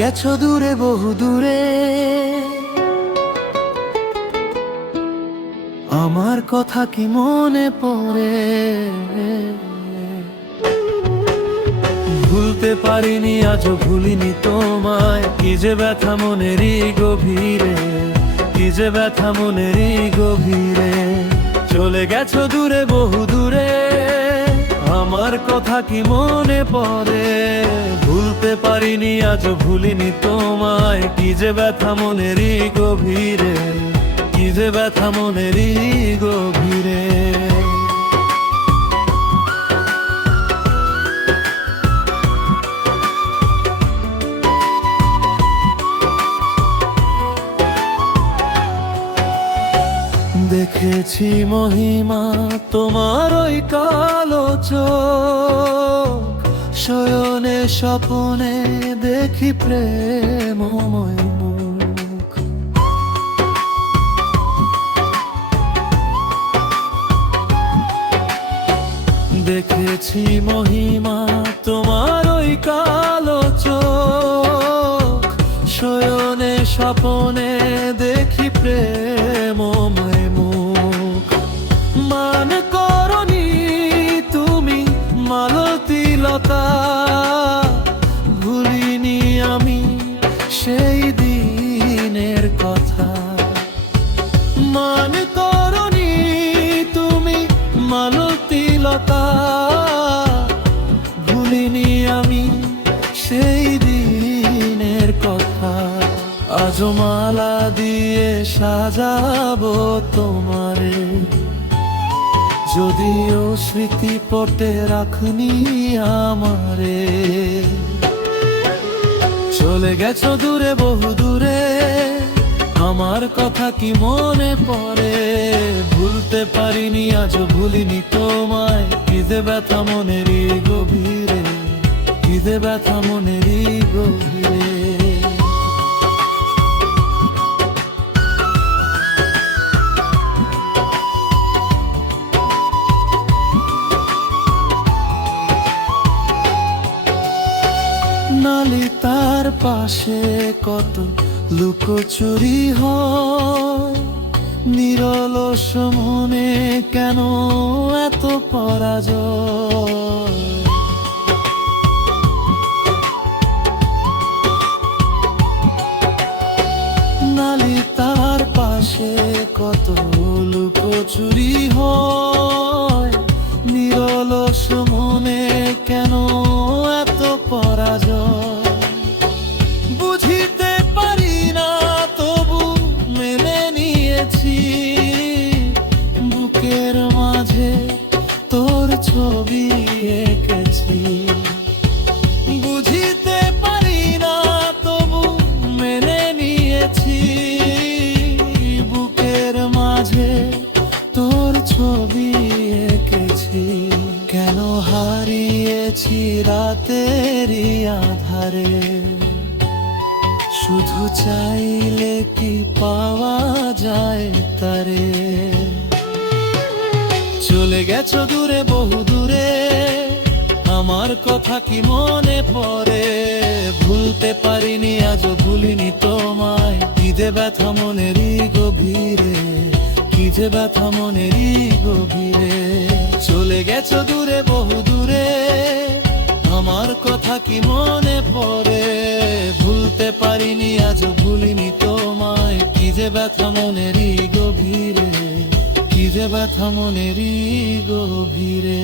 গেছো দূরে বহু দূরে, আমার কথা কি মনে পড়ে? ভুলতে পারিনি আজও ভুলিনি তোমায়, কি যে ব্যথা মনেরই গভীরে, কি যে ব্যথা মনেরই গভীরে। চলে গেছো দূরে বহু দূরে, আমার কথা কি মনে পড়ে? ভুলতে পারিনি আজও ভুলিনি তোমায়, কি যে ব্যথা মনেরই গভীরে, কি যে ব্যথা মনেরই গভীরে। দেখেছি মহিমা তোমার ওই কালো চোখ, শয়নে স্বপনে দেখি প্রেমময় মুখ। দেখেছি মহিমা তোমার ওই কালো চোখ, শয়নে স্বপনে দেখি প্রেমময় মুখ। মান করনি তুমি মালতীলতা, ভুলিনি আমি সেই দিনের কথা। মান করনি তুমি মালতীলতা, ভুলিনি আমি সেই দিনের কথা। আজও মালা দিয়ে সাজাবো তোমারে, যদিও স্মৃতি পটে রাখনি আমারে। চলে গেছো দূরে বহু দূরে, আমার কথা কি মনে পড়ে? ভুলতে পারিনি আজও ভুলিনি তোমায়, কি যে ব্যথা মনেরই গভীরে, কি যে ব্যথা মনেরই গভীরে। নালিতার পাশে কত লুকোচুরি হয়, নিরলস মনে কেন এত পরাজয়? নালিতার পাশে কত লুকোচুরি হয়, নিরলস মনে কেন এত পরাজয়? বুঝিতে পারি না তবু মেনে নিয়েছি, বুকের মাঝে তোর ছবি এঁকেছি। বুঝিতে পারি না তবু মেনে নিয়েছি, বুকের মাঝে তোর ছবি এঁকেছি। কেন হারিয়েছি রাতেরই আধারে, শুধু চাইলে কি পাওয়া যায় তারে? চলে গেছো দূরে বহু দূরে, আমার কথা কি মনে পড়ে? ভুলতে পারিনি আজও ভুলিনি তোমায়, কি যে ব্যথা মনেরই গভীরে, কি যে ব্যথা মনেরই গভীরে। চলে গেছো দূরে বহু দূরে, আমার কথা কি মনে পড়ে? ভুলতে পারিনি আজও ভুলিনি তোমায়, কি যে ব্যথা মনেরই গভীরে, কি যে ব্যথা মনেরই গভীরে।